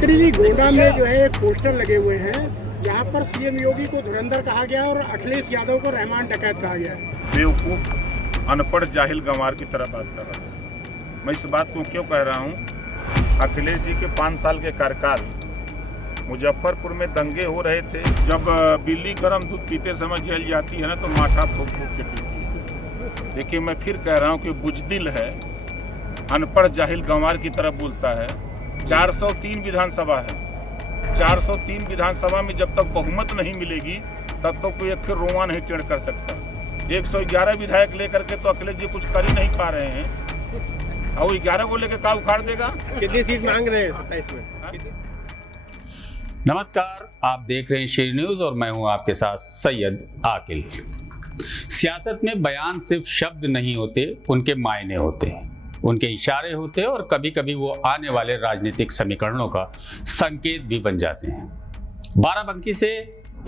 मंत्री जी, गोंडा में जो है एक पोस्टर लगे हुए हैं जहां पर सीएम योगी को धुरंधर कहा गया और अखिलेश यादव को रहमान डकैत कहा गया है। बेवकूफ, अनपढ़, जाहिल गंवार की तरह बात कर रहा है। मैं इस बात को क्यों कह रहा हूँ? अखिलेश जी के 5 साल के कार्यकाल मुजफ्फरपुर में दंगे हो रहे थे। जब बिल्ली गर्म दूध पीते समय जल जाती है ना, तो माठा फूक फूक के पीती है। लेकिन मैं फिर कह रहा हूँ कि बुजदिल है, अनपढ़, जाहिल गंवार की तरह बोलता है। 403 विधानसभा है। 403 विधानसभा में जब तक बहुमत नहीं मिलेगी तब तक कोई एक फिर रोआ नहीं टेढ़ कर सकता। 111 विधायक लेकर के तो अखिलेश जी कुछ कर ही नहीं पा रहे हैं, और 11 को लेकर का उखाड़ देगा। कितनी सीट मांग रहे हैं 27 में? नमस्कार, आप देख रहे हैं शेर न्यूज और मैं हूं आपके साथ सैयद आकिल। सियासत में बयान सिर्फ शब्द नहीं होते, उनके मायने होते हैं, उनके इशारे होते हैं और कभी कभी वो आने वाले राजनीतिक समीकरणों का संकेत भी बन जाते हैं। बाराबंकी से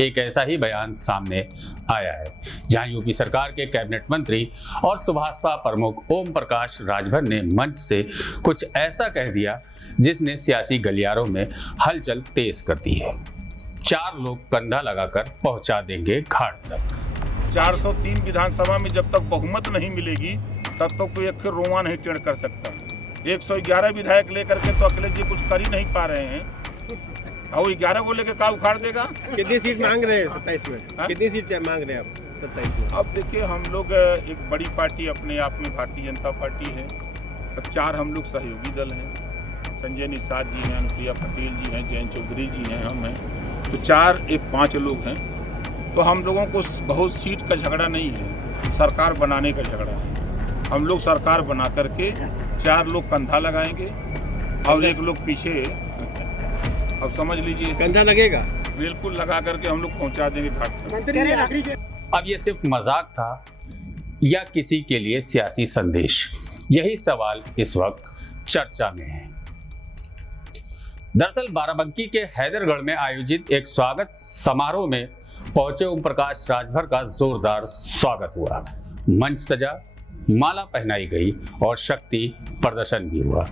एक ऐसा ही बयान सामने आया है, जहां यूपी सरकार के कैबिनेट मंत्री और सुभाषपा प्रमुख ओम प्रकाश राजभर ने मंच से कुछ ऐसा कह दिया जिसने सियासी गलियारों में हलचल तेज कर दी है। 4 लोग कंधा लगाकर पहुंचा देंगे घाट तक। 403 विधानसभा में जब तक बहुमत नहीं मिलेगी तब तक कोई एक फिर रोआ नहीं टेढ़ कर सकता। 111 विधायक लेकर के तो अखिलेश जी कुछ कर ही नहीं पा रहे हैं, और 11 को लेकर का उखाड़ देगा। कितनी सीट मांग रहे हैं 27 में? कितनी सीट मांग रहे हैं आप 27 में? अब देखिए, हम लोग एक बड़ी पार्टी अपने आप में भारतीय जनता पार्टी है। अब 4 हम लोग सहयोगी दल हैं। संजय निषाद जी हैं, अनुप्रिया पटेल जी हैं, जयंत चौधरी जी हैं, हम हैं, तो 4 एक 5 लोग हैं। तो हम लोगों को बहुत सीट का झगड़ा नहीं है, सरकार बनाने का झगड़ा है। हम लोग सरकार बना करके 4 लोग कंधा लगाएंगे और 1 लोग पीछे। अब समझ लीजिए, कंधा लगेगा, बिल्कुल लगा करके हम लोग पहुंचा देंगे घाट तक। अब ये सिर्फ मजाक था या किसी के लिए सियासी संदेश, यही सवाल इस वक्त चर्चा में है। दरअसल बाराबंकी के हैदरगढ़ में आयोजित एक स्वागत समारोह में पहुंचे ओम प्रकाश राजभर का जोरदार स्वागत हुआ। मंच सजा, माला पहनाई गई और शक्ति प्रदर्शन भी हुआ।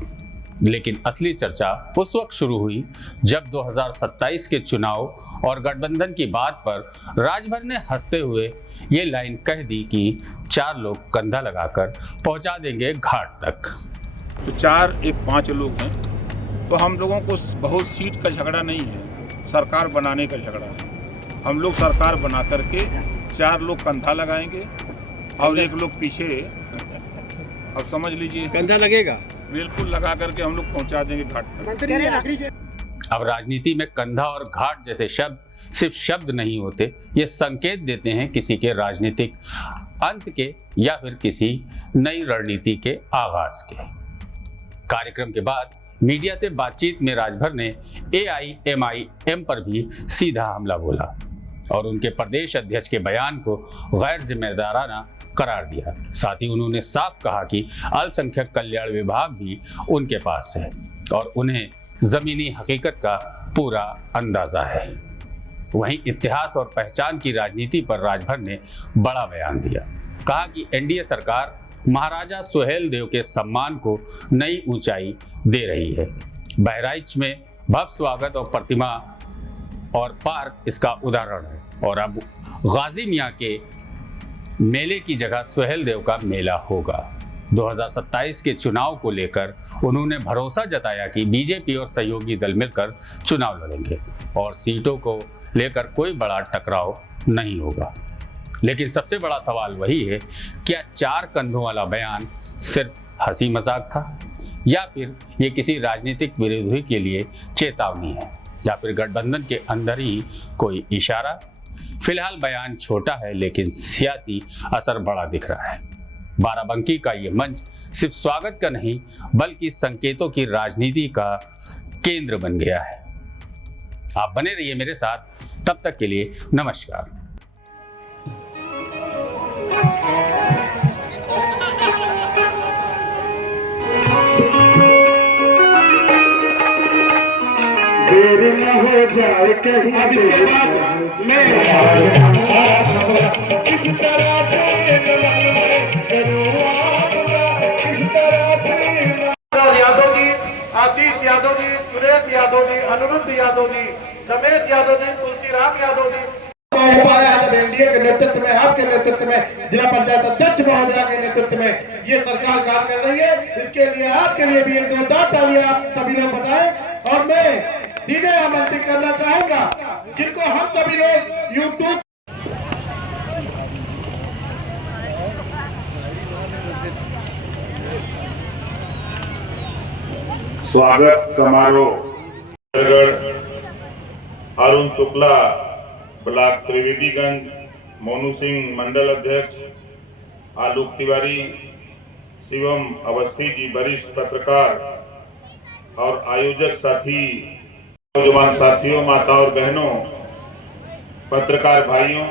लेकिन असली चर्चा उस वक्त शुरू हुई जब 2027 के चुनाव और गठबंधन की बात पर राजभर ने हंसते हुए ये लाइन कह दी कि 4 लोग कंधा लगाकर पहुंचा देंगे घाट तक। तो 4 एक 5 लोग हैं। तो हम लोगों को बहुत सीट का झगड़ा नहीं है, सरकार बनाने का झगड़ा है। हम लोग सरकार बना करके 4 लोग कंधा लगाएंगे और 1 लोग पीछे। अब समझ लीजिए, कंधा लगेगा, बिल्कुल लगा करके हम लोग पहुंचा देंगे घाट तक। अब राजनीति में कंधा और घाट जैसे शब्द सिर्फ शब्द नहीं होते, ये संकेत देते हैं किसी के राजनीतिक अंत के या फिर किसी नई रणनीति के आगाज के। कार्यक्रम के बाद मीडिया से बातचीत में राजभर ने AIMIM पर भी सीधा हमला बोला और उनके प्रदेश अध्यक्ष के बयान को गैर जिम्मेदाराना करार दिया। साथ ही उन्होंने साफ कहा कि अल्पसंख्यक कल्याण विभाग भी उनके पास है और उन्हें जमीनी हकीकत का पूरा अंदाजा है। वहीं इतिहास और पहचान की राजनीति पर राजभर ने बड़ा बयान दिया। कहा कि NDA सरकार महाराजा सुहेलदेव के सम्मान को नई ऊंचाई दे रही है। बहराइच में भव्य स्वागत और प्रतिमा और पार्क इसका उदाहरण है, और अब गाजी मियां के मेले की जगह सुहेलदेव का मेला होगा। 2027 के चुनाव को लेकर उन्होंने भरोसा जताया कि बीजेपी और सहयोगी दल मिलकर चुनाव लड़ेंगे और सीटों को लेकर कोई बड़ा टकराव नहीं होगा। लेकिन सबसे बड़ा सवाल वही है, क्या 4 कंधों वाला बयान सिर्फ हंसी मजाक था या फिर ये किसी राजनीतिक विरोधी के लिए चेतावनी है या फिर गठबंधन के अंदर ही कोई इशारा? फिलहाल बयान छोटा है लेकिन सियासी असर बड़ा दिख रहा है। बाराबंकी का ये मंच सिर्फ स्वागत का नहीं बल्कि संकेतों की राजनीति का केंद्र बन गया है। आप बने रहिए मेरे साथ, तब तक के लिए नमस्कार। देर न हो जाए कहीं देर इस तरह से यादव जी, आशीष यादव जी, सुरेश यादव यादव जी, अनिरुद्ध यादव जी, रमेश यादव जी, तुलसीराम यादव जी पाया है। एनडीए के नेतृत्व में, आपके नेतृत्व में, जिला पंचायत अध्यक्ष महोदया के नेतृत्व में ये सरकार कार्य कर रही है। इसके लिए आपके लिए भी एक जोरदार तालियां आप सभी लोग बताएं। और मैं सीधे आमंत्रित करना चाहूंगा जिनको हम सभी लोग यूट्यूब स्वागत समारोह अरुण शुक्ला ब्लॉक त्रिवेदीगंज, मोनू सिंह मंडल अध्यक्ष, आलोक तिवारी, शिवम अवस्थी जी वरिष्ठ पत्रकार और आयोजक साथी, नौजवान साथियों, माता और बहनों, पत्रकार भाइयों,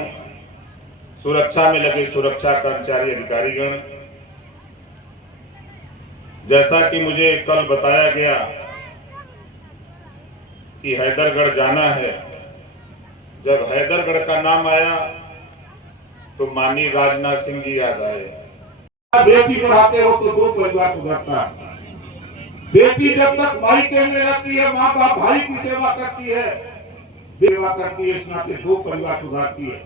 सुरक्षा में लगे सुरक्षा कर्मचारी अधिकारीगण, जैसा कि मुझे कल बताया गया कि हैदरगढ़ जाना है। जब हैदरगढ़ का नाम आया तो माननीय राजनाथ सिंह जी याद आए। बेटी पढ़ाते हो तो दो परिवार सुधरता है। बेटी जब तक भाई के में रहती है, माँ बाप भाई की सेवा करती है, सेवा करती है, इस नाते दो परिवार सुधारती है।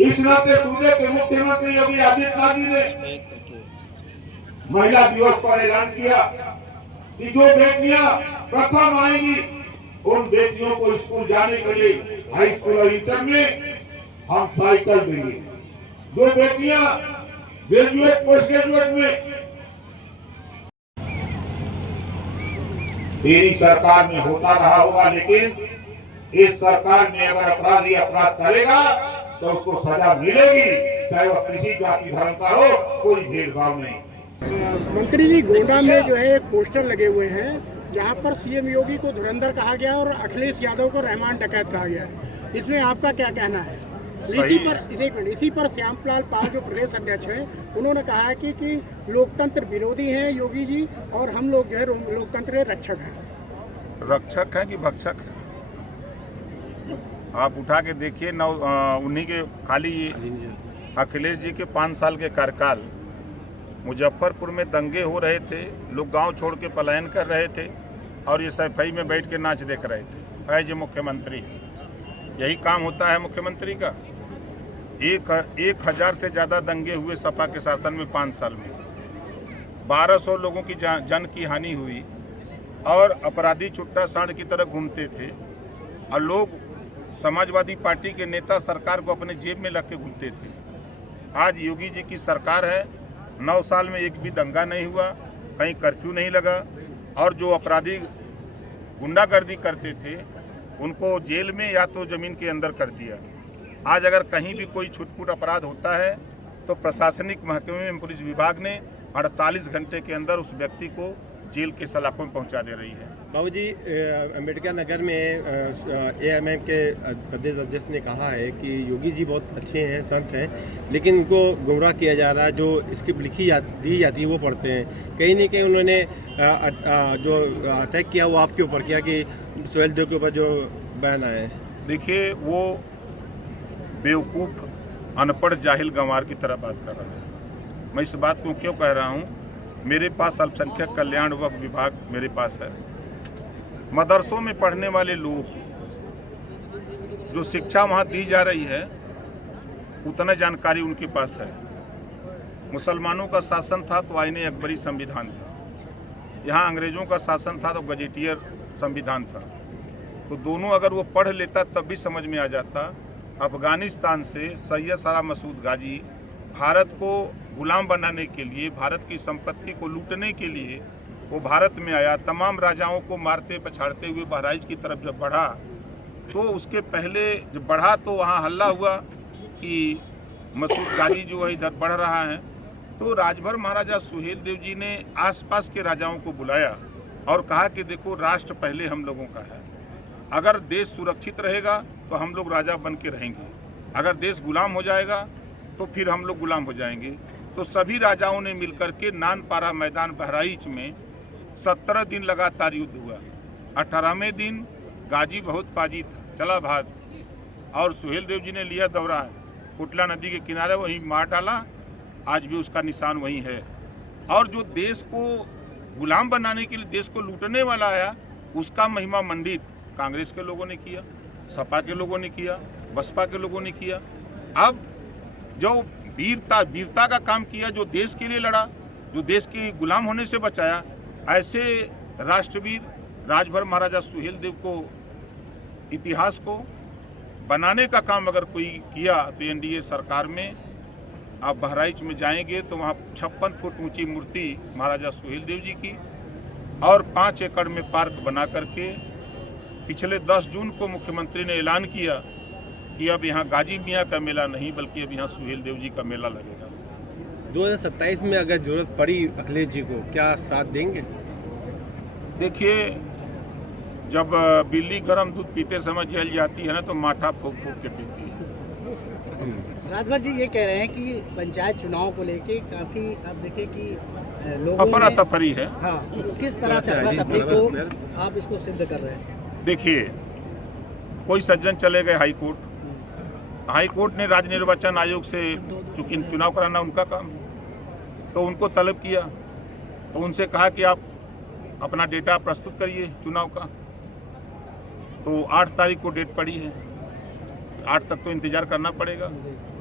इस नाते सूबे के मुख्यमंत्री योगी आदित्यनाथ जी ने महिला दिवस पर ऐलान किया कि जो बेटियां प्रथम आएंगी उन बेटियों को स्कूल जाने के लिए हाई स्कूल और इंटर में हम साइकिल देंगे। जो बेटियां ग्रेजुएट पोस्ट ग्रेजुएट में तेरी सरकार में होता रहा होगा, लेकिन इस सरकार में अगर अपराधी अपराध करेगा तो उसको सजा मिलेगी, चाहे वह किसी जाति धर्म का हो, कोई भेदभाव नहीं। मंत्री जी, गोंडा में जो है एक पोस्टर लगे हुए हैं जहां पर सीएम योगी को धुरंधर कहा गया और अखिलेश यादव को रहमान डकैत कहा गया है। इसमें आपका क्या कहना है? इसी पर श्यामलाल पाल जो प्रदेश अध्यक्ष हैं, उन्होंने कहा है कि लोकतंत्र विरोधी हैं योगी जी और हम लोग जो है लोकतंत्र के रक्षक हैं। रक्षक हैं कि भक्षक हैं? आप उठा के देखिए, उन्हीं के खाली अखिलेश जी के 5 साल के कार्यकाल, मुजफ्फरपुर में दंगे हो रहे थे, लोग गांव छोड़ के पलायन कर रहे थे और ये सफाई में बैठ के नाच देख रहे थे। एज मुख्यमंत्री यही काम होता है मुख्यमंत्री का। 1000 से ज़्यादा दंगे हुए सपा के शासन में 5 साल में। 1200 लोगों की जान की हानि हुई और अपराधी छुट्टा सांड की तरह घूमते थे और लोग समाजवादी पार्टी के नेता सरकार को अपने जेब में रख के घूमते थे। आज योगी जी की सरकार है, 9 साल में एक भी दंगा नहीं हुआ, कहीं कर्फ्यू नहीं लगा और जो अपराधी गुंडागर्दी करते थे उनको जेल में या तो ज़मीन के अंदर कर दिया। आज अगर कहीं भी कोई छुटपुट अपराध होता है तो प्रशासनिक महकमे में पुलिस विभाग ने 48 घंटे के अंदर उस व्यक्ति को जेल के सलाखों में पहुंचा दे रही है। बाबू जी, अम्बेडकर नगर में एएमएम के प्रदेश अध्यक्ष ने कहा है कि योगी जी बहुत अच्छे हैं, संत हैं, लेकिन उनको गुमराह किया जा रहा है। जो स्क्रिप्ट दी जाती है वो पढ़ते हैं। कहीं ना कहीं उन्होंने जो अटैक किया वो आपके ऊपर किया कि सोहेल देव के ऊपर जो बयान आए। देखिए, वो बेवकूफ़, अनपढ़, जाहिल गंवार की तरह बात कर रहा है। मैं इस बात को क्यों कह रहा हूँ? मेरे पास अल्पसंख्यक कल्याण वक्फ विभाग मेरे पास है। मदरसों में पढ़ने वाले लोग, जो शिक्षा वहाँ दी जा रही है, उतना जानकारी उनके पास है। मुसलमानों का शासन था तो आईने अकबरी संविधान था, यहाँ अंग्रेज़ों का शासन था तो गजेटियर संविधान था। तो दोनों अगर वो पढ़ लेता तब भी समझ में आ जाता। अफगानिस्तान से सैयद सारा मसूद गाजी भारत को गुलाम बनाने के लिए, भारत की संपत्ति को लूटने के लिए वो भारत में आया। तमाम राजाओं को मारते पछाड़ते हुए बहराइच की तरफ जब बढ़ा तो उसके पहले जब बढ़ा तो वहाँ हल्ला हुआ कि मसूद गाजी जो है इधर बढ़ रहा है। तो राजभर महाराजा सुहेल देव जी ने आसपास के राजाओं को बुलाया और कहा कि देखो, राष्ट्र पहले हम लोगों का है। अगर देश सुरक्षित रहेगा तो हम लोग राजा बन के रहेंगे, अगर देश गुलाम हो जाएगा तो फिर हम लोग गुलाम हो जाएंगे। तो सभी राजाओं ने मिलकर के नानपारा मैदान बहराइच में 17 दिन लगातार युद्ध हुआ। 18वें दिन गाजी बहुत पाजी था, चला भाग, और सुहेल देव जी ने लिया दौरा, कुटला नदी के किनारे वहीं मार डाला। आज भी उसका निशान वहीं है। और जो देश को गुलाम बनाने के लिए, देश को लूटने वाला आया, उसका महिमा मंडित कांग्रेस के लोगों ने किया, सपा के लोगों ने किया, बसपा के लोगों ने किया। अब जो वीरता का काम किया, जो देश के लिए लड़ा, जो देश के गुलाम होने से बचाया, ऐसे राष्ट्रवीर राजभर महाराजा सुहेलदेव को, इतिहास को बनाने का काम अगर कोई किया तो एनडीए सरकार में आप बहराइच में जाएंगे तो वहाँ 56 फुट ऊंची मूर्ति महाराजा सुहेलदेव जी की और 5 एकड़ में पार्क बना करके पिछले 10 जून को मुख्यमंत्री ने ऐलान किया कि अब यहाँ गाजी मियाँ का मेला नहीं बल्कि अब यहाँ सुहेलदेव जी का मेला लगेगा। 2027 में अगर जरूरत पड़ी अखिलेश जी को, क्या साथ देंगे? देखिए, जब बिल्ली गर्म दूध पीते समय जल जाती है ना तो माठा फूक फूक के पीती है। राजभर जी ये कह रहे हैं कि पंचायत चुनाव को लेके काफी आप देखें कि लोगों अफरा में तफरी है। हाँ, किस तरह से अफरा तफरी को आप इसको सिद्ध कर रहे हैं? देखिए, कोई सज्जन चले गए हाई कोर्ट, हाई कोर्ट ने राज्य निर्वाचन आयोग से, चूंकि चुनाव कराना उनका काम, तो उनको तलब किया, तो उनसे कहा कि आप अपना डेटा प्रस्तुत करिए चुनाव का। तो 8 तारीख को डेट पड़ी है, 8 तक तो इंतजार करना पड़ेगा।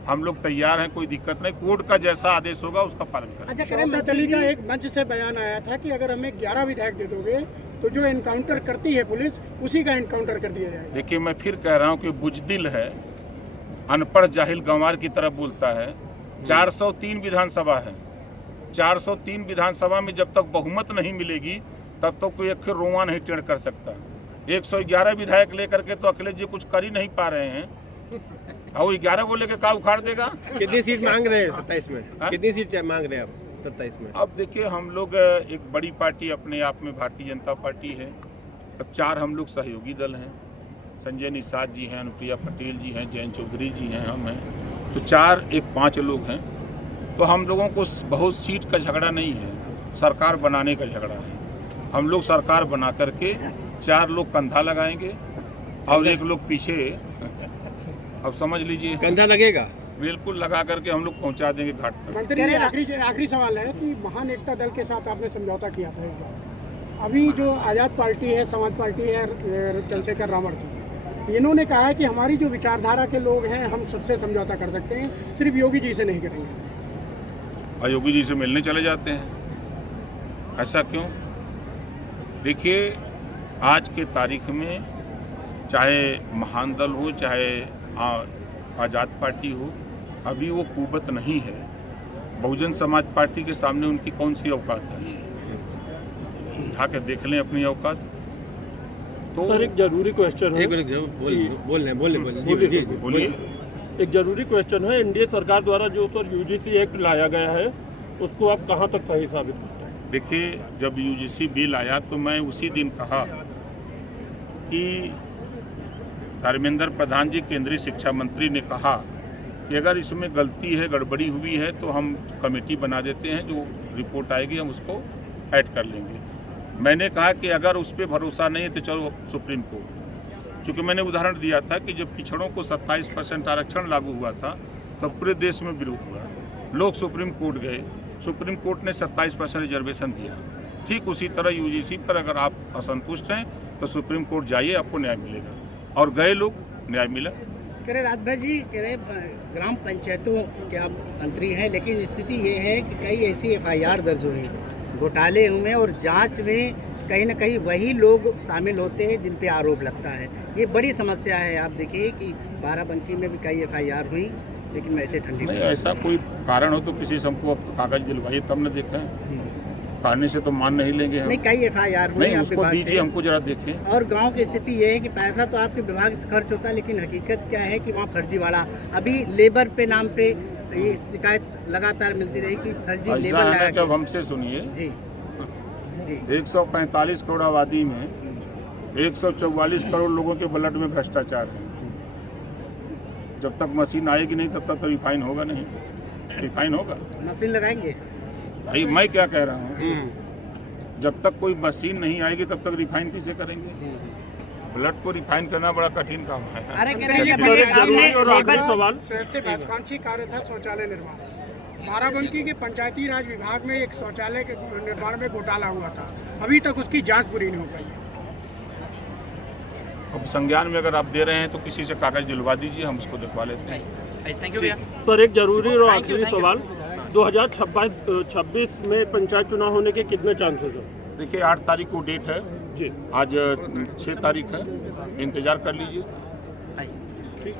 हम लोग तैयार हैं, कोई दिक्कत नहीं, कोर्ट का जैसा आदेश होगा उसका पालन करेंगे। अच्छा, शौकत अली का एक मंच से बयान आया था कि अगर हमें 11 विधायक दे दोगे तो जो एनकाउंटर करती है पुलिस, उसी का एनकाउंटर कर दिया जाएगा। देखिए, मैं फिर कह रहा हूँ कि बुजदिल है, अनपढ़ जाहिल गंवार की तरह बोलता है। 403 विधानसभा है, 403 विधानसभा में जब तक बहुमत नहीं मिलेगी तब तो कोई अक्षर रोआ नहीं टेढ़ कर सकता। 111 विधायक लेकर के तो अखिलेश जी कुछ कर ही नहीं पा रहे हैं, और 11 को लेकर का उखाड़ देगा। कितनी सीट मांग रहे हैं 27 में? कितनी सीट मांग रहे हैं आप 27 में? अब देखिए, हम लोग एक बड़ी पार्टी अपने आप में भारतीय जनता पार्टी है। अब 4 हम लोग सहयोगी दल हैं, संजय निषाद जी हैं, अनुप्रिया पटेल जी हैं, जयंत चौधरी जी हैं, हम हैं, तो 4 एक 5 लोग हैं। तो हम लोगों को बहुत सीट का झगड़ा नहीं है, सरकार बनाने का झगड़ा है। हम लोग सरकार बना करके 4 लोग कंधा लगाएंगे और 1 लोग पीछे, अब समझ लीजिए, कंधा लगेगा, बिल्कुल लगा करके हम लोग पहुंचा देंगे घाट तक। मंत्री जी, आखिरी सवाल है कि महान एकता दल के साथ आपने समझौता किया था एक बार, अभी जो आज़ाद पार्टी है, समाज पार्टी है चंद्रशेखर रावण की, इन्होंने कहा है कि हमारी जो विचारधारा के लोग हैं हम सबसे समझौता कर सकते हैं, सिर्फ योगी जी से नहीं करेंगे। और योगी जी से मिलने चले जाते हैं, ऐसा क्यों? देखिए, आज के तारीख में चाहे महान दल हो, चाहे आज़ाद पार्टी हो, अभी वो कुवत नहीं है। बहुजन समाज पार्टी के सामने उनकी कौन सी औकात है? उठा के देख लें अपनी औकात। तो सर, एक जरूरी क्वेश्चन है। बोलिए। एक जरूरी क्वेश्चन है, एनडीए सरकार द्वारा जो सर यूजीसी एक्ट लाया गया है, उसको आप कहां तक सही साबित करते हैं? देखिए, जब यूजीसी बिल आया तो मैं उसी दिन कहा कि धर्मेंद्र प्रधान जी, केंद्रीय शिक्षा मंत्री, ने कहा कि अगर इसमें गलती है, गड़बड़ी हुई है तो हम कमेटी बना देते हैं, जो रिपोर्ट आएगी हम उसको ऐड कर लेंगे। मैंने कहा कि अगर उस पर भरोसा नहीं है तो चलो सुप्रीम कोर्ट, क्योंकि मैंने उदाहरण दिया था कि जब पिछड़ों को 27% आरक्षण लागू हुआ था तब पूरे देश में विरोध हुआ, लोग सुप्रीम कोर्ट गए, सुप्रीम कोर्ट ने 27% रिजर्वेशन दिया। ठीक उसी तरह यूजीसी पर अगर आप असंतुष्ट हैं तो सुप्रीम कोर्ट जाइए, आपको न्याय मिलेगा, और गए लोग, न्याय मिला। कह रहे राजभर जी, कह रहे ग्राम पंचायतों के आप मंत्री हैं, लेकिन स्थिति ये है कि कई ऐसी FIR दर्ज हुई, घोटाले हुए, और जांच में कहीं ना कहीं वही लोग शामिल होते हैं जिन पे आरोप लगता है। ये बड़ी समस्या है। आप देखिए कि बाराबंकी में भी कई FIR हुई, लेकिन वैसे ठंडी नहीं, ऐसा कोई कारण हो तो किसी से हमको कागज दिलवाइए, तब न देखा है। कहने से तो मान नहीं लेंगे हम। नहीं, कई FIR हुई, नहीं, उसको दीजिए, हमको जरा देखें। और गांव की स्थिति ये है कि पैसा तो आपके विभाग से खर्च होता है, लेकिन हकीकत क्या है कि वहाँ फर्जीवाड़ा, अभी लेबर पे नाम पे ये शिकायत लगातार मिलती रही कि फर्जी लेबर लगा के। जब हमसे सुनिए, जी जी, 145 करोड़ आबादी में 144 करोड़ लोगों के ब्लड में भ्रष्टाचार है। जब तक मशीन आएगी नहीं तब तक तो रिफाइन होगा नहीं। रिफाइन होगा, मशीन लगाएंगे भाई। मैं क्या कह रहा हूँ, जब तक कोई मशीन नहीं आएगी तब तक रिफाइन कैसे करेंगे? ब्लड को रिफाइन करना बड़ा कठिन काम है। अरे सवाल से महत्वाकांक्षी कार्य था शौचालय निर्माण। बाराबंकी के पंचायती राज विभाग में एक शौचालय के निर्माण में घोटाला हुआ था, अभी तक उसकी जांच पूरी नहीं हो पाई है। अब संज्ञान में अगर आप दे रहे हैं तो किसी से कागज दिलवा दीजिए, हम उसको दिखवा लेते हैं। थैंक यू भैया। सर एक जरूरी और आखिरी सवाल, 2026 में पंचायत चुनाव होने के कितने चांसेस हैं? देखिए 8 तारीख को डेट है जी, आज 6 तारीख है, इंतजार कर लीजिए। ठीक